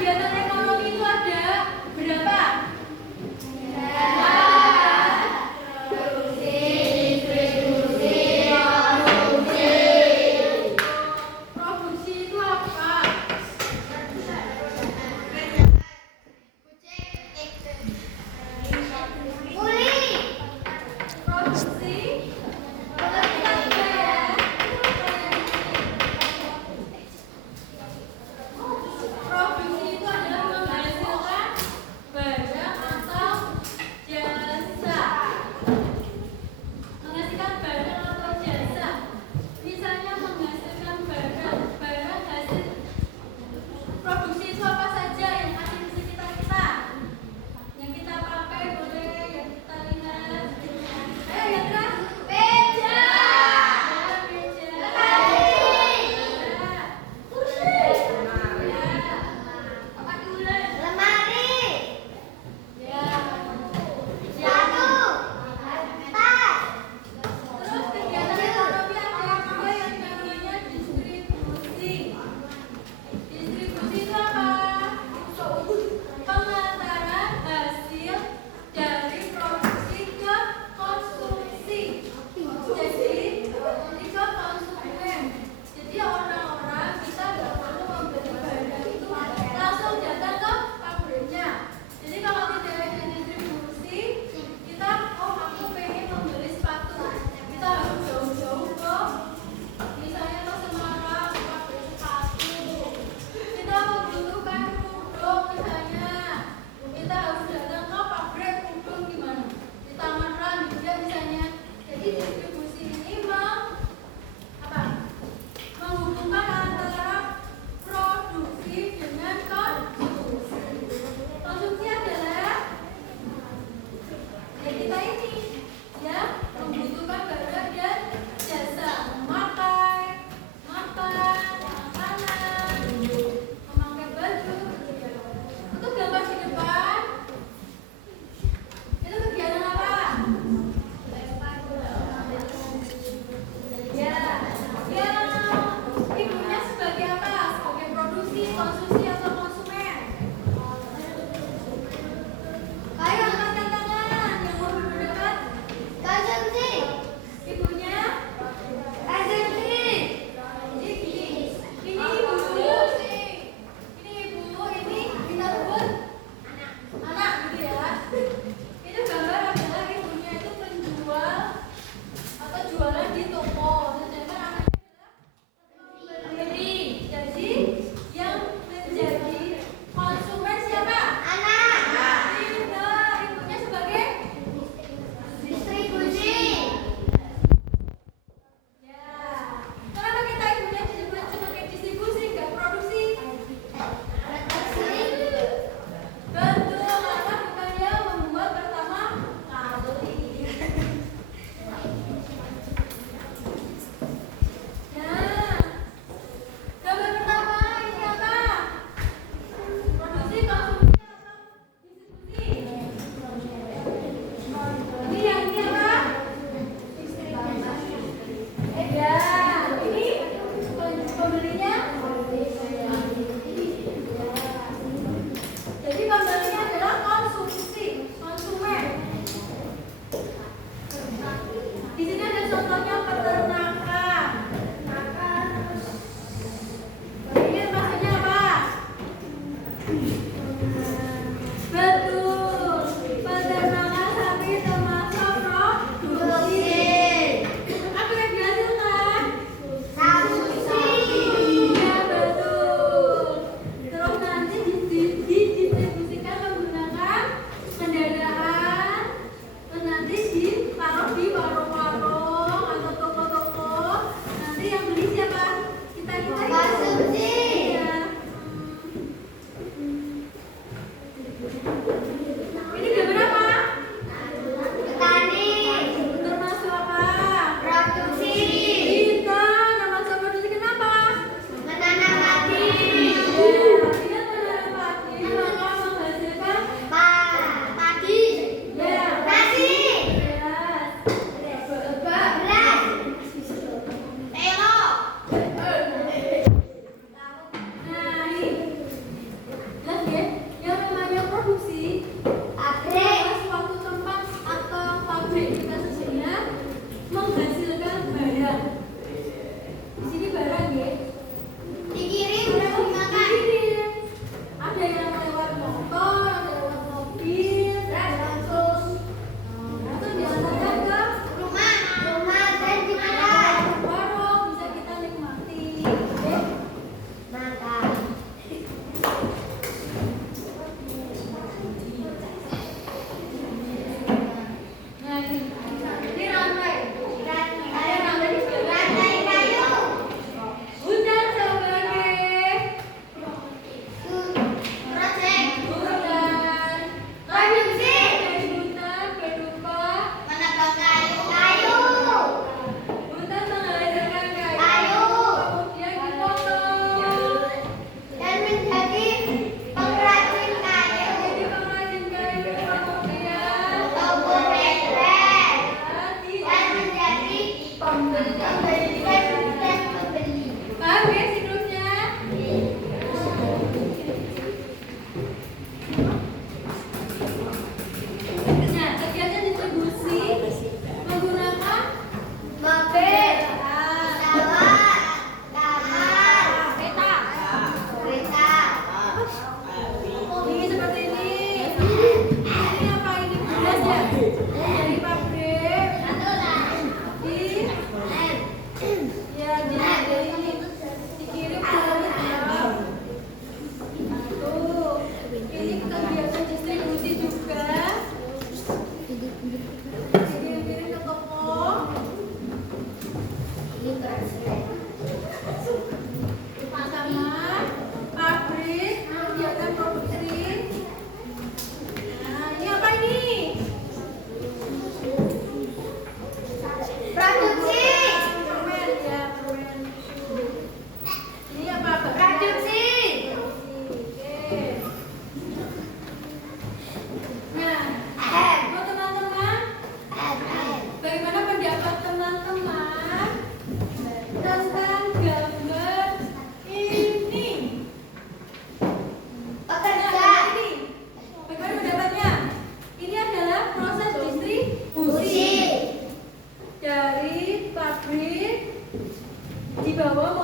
kegiatan ekonomi itu ada berapa? Produksi itu apa? Produksi. Produksi itu adalah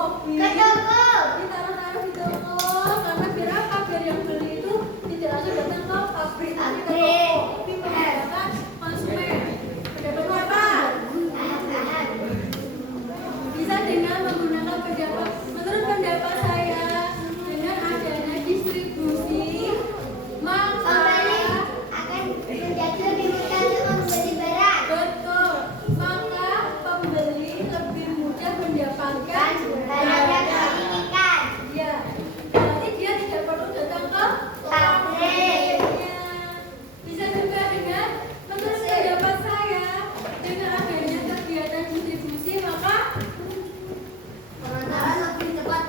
mobil. Ditaruh-taruh di toko karena biar apa? Biar yang beli itu tidak langsung datang ke pabrik, tapi ke toko, tapi memudahkan konsumen. Pendapatmu apa? Bisa dengan menggunakan pendapat. Menurut pendapat saya, dengan adanya distribusi, maka betul, maka pembeli lebih mudah mendapatkan barang. Ya, berarti dia tidak perlu datang ke pabriknya. Bisa juga dengan menurut pendapat saya, dengan adanya kegiatan distribusi maka pengantaran lebih cepat.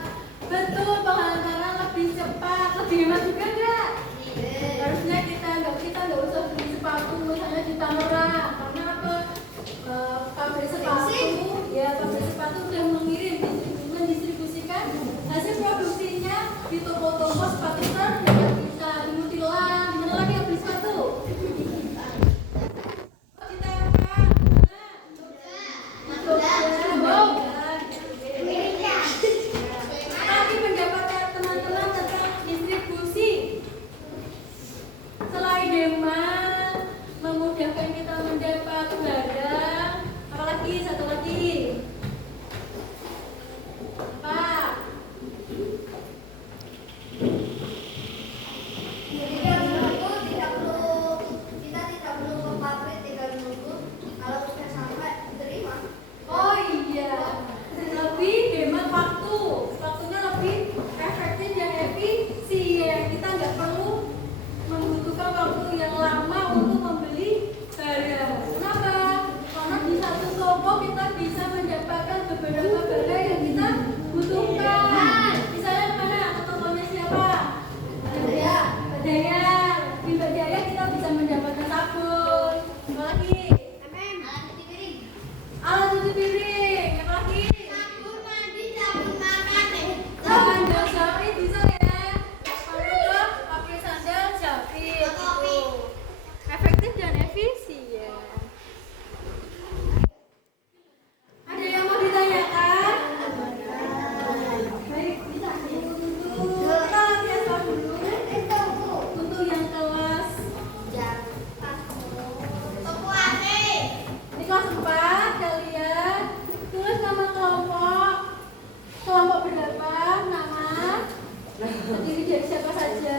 Betul, pengantaran lebih cepat, lebih hemat juga enggak? Harusnya kita nggak usah beli sepatu misalnya di Tangerang karena apa? Pabrik sepatu sudah mendistribusikan hasil produksinya di toko-toko sepatu terdekat kita, di Mutilan, di mana lagi yang beli sepatu? Di Tangerang, tapi pendapat teman-teman tentang distribusi selain hemat, memudahkan kita mendapat barang, apalagi satu lagi apa? Oh iya, lebih hemat waktu, waktunya lebih efektif dan efisien. Kita nggak perlu membutuhkan waktu yang lama untuk membeli barang. Kenapa? Karena di satu toko kita bisa mendapatkan beberapa barang yang kita butuhkan. Misalnya mana? Ke tokonya siapa? Badaya. Di Badaya kita bisa mendapatkan sabun. Apa lagi? Alat cuci piring. Apa lagi? Sandal jepit bisa ya. Kalau pakai sandal jepit itu efektif dan efisien. Ada yang mau ditanyakan? Baik, bisa. Kita lihat dulu. Untuk yang kelas ini kelas 4, kalian tulis nama kelompok berapa, nama, terdiri dari siapa saja.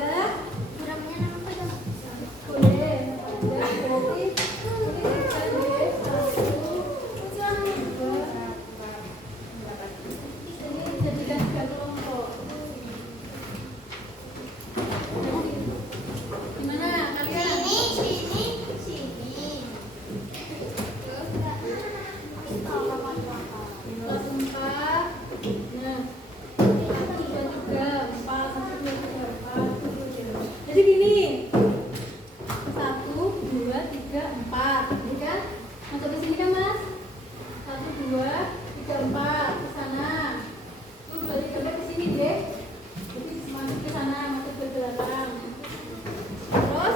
Boleh. Berarti tulis satu, dua, ini jadikan 3 kelompok. Gimana kalian? Kelas 4. Nah, 1, 2, 3, 4, 1, 2, 3, 4. Jadi gini. 1, 2, 3, 4. Ini kan? Masuk ke sini kan, Mas? 1, 2, 3, 4 ke sana. Tuh, balik ke sini deh. Jadi masuk ke sana, masuk ke belakang. Terus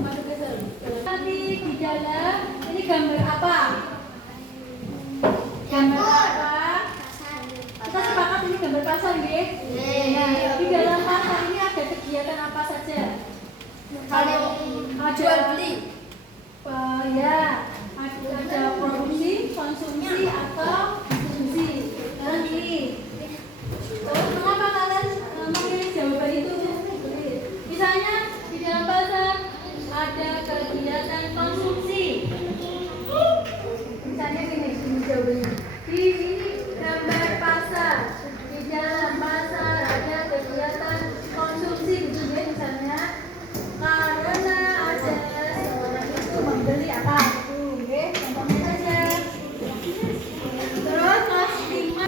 masuk ke dalam. Nanti di dalam ini gambar apa? Gambar apa? Kita sepakat ini gambar pasar, nggih? Nah, di dalam pasar ini ada kegiatan apa saja? Kalau jual beli, ya, ada produksi, konsumsi atau distribusi. Kalian pilih. Kenapa kalian memilih jawaban itu? Misalnya di dalam pasar ada kegiatan konsumsi. Misalnya gini, jawabannya. Di gambar pasar, di dalam pasar ada kegiatan konsumsi, gitu ya, misalnya karena ada seorang itu membeli apa? Oke, contohnya saja. Terus kelas 5.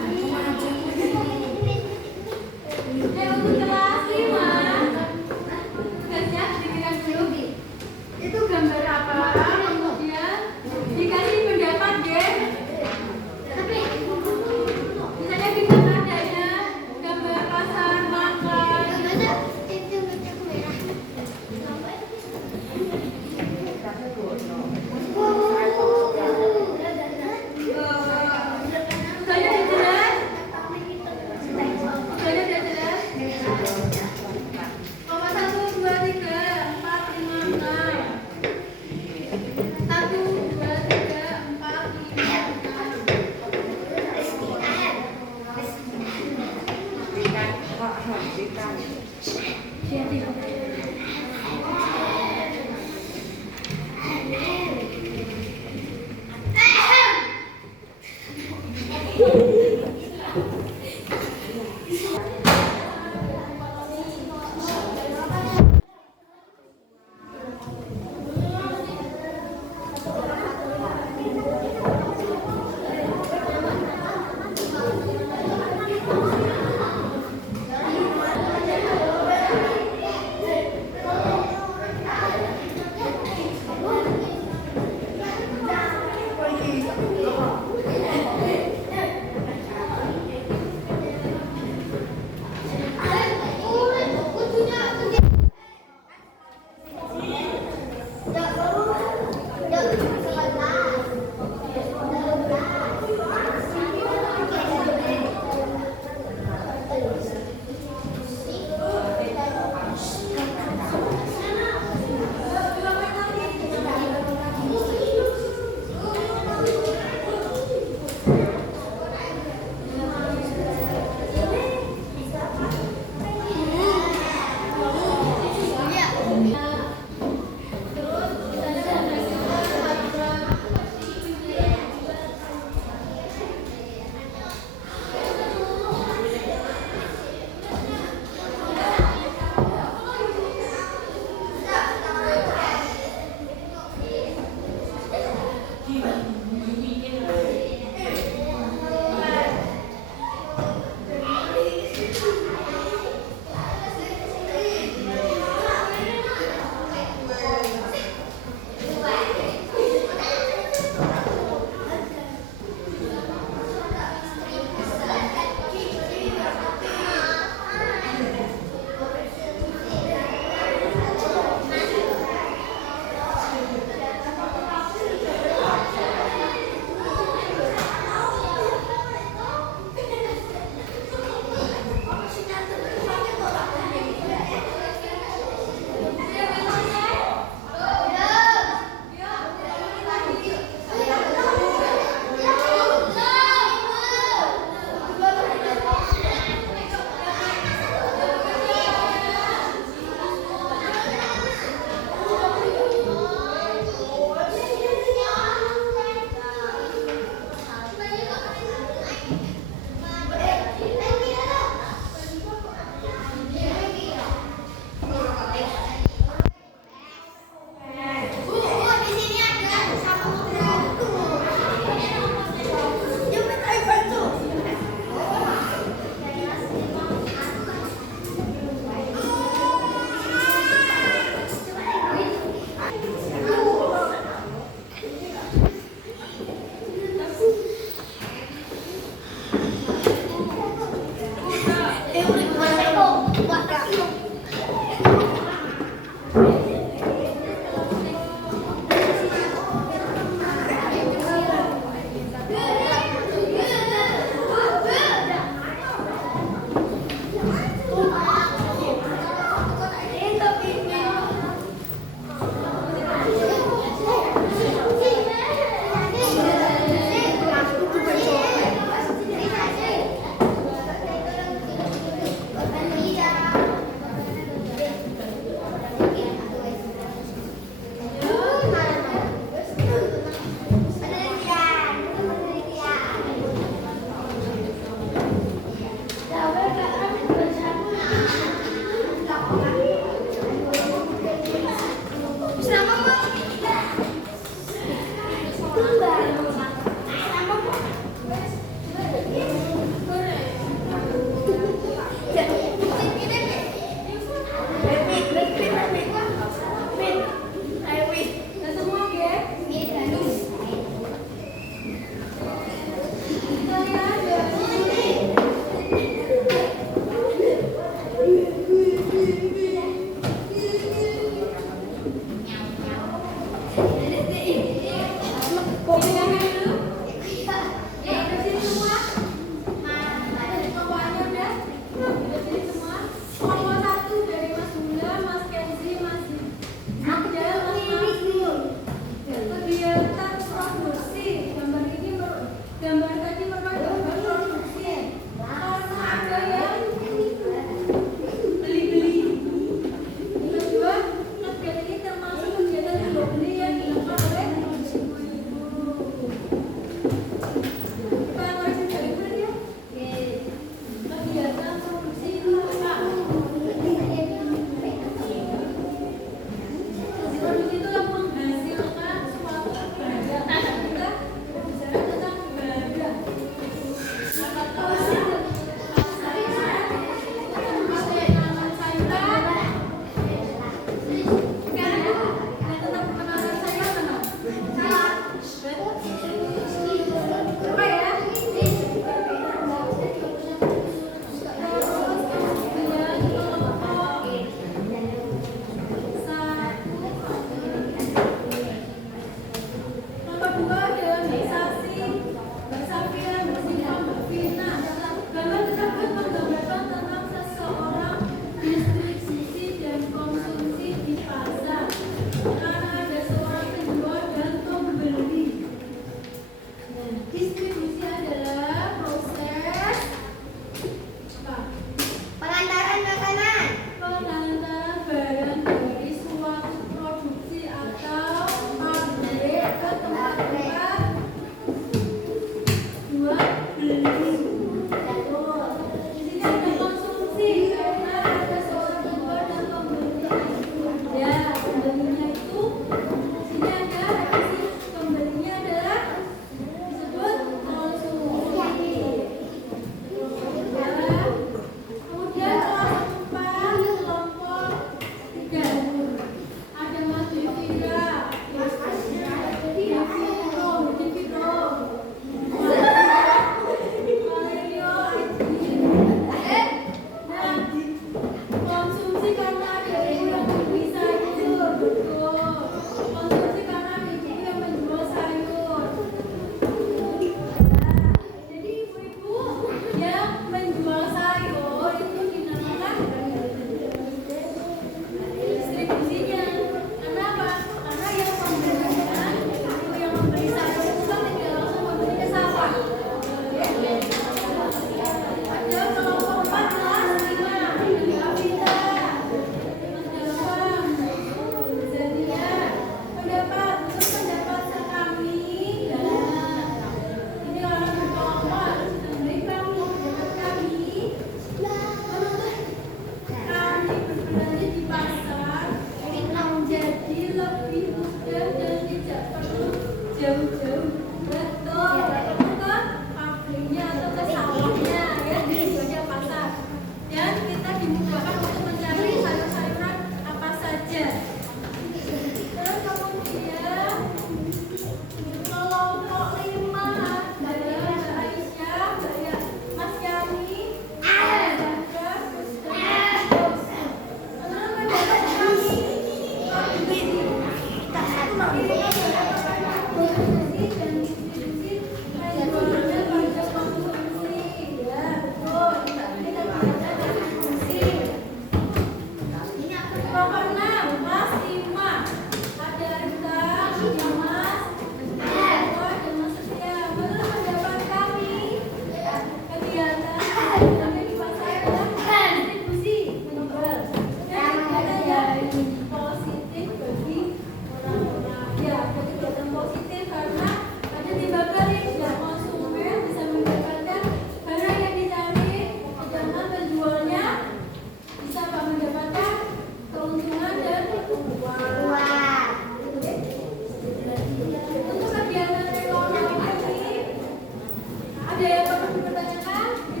bertanyakan?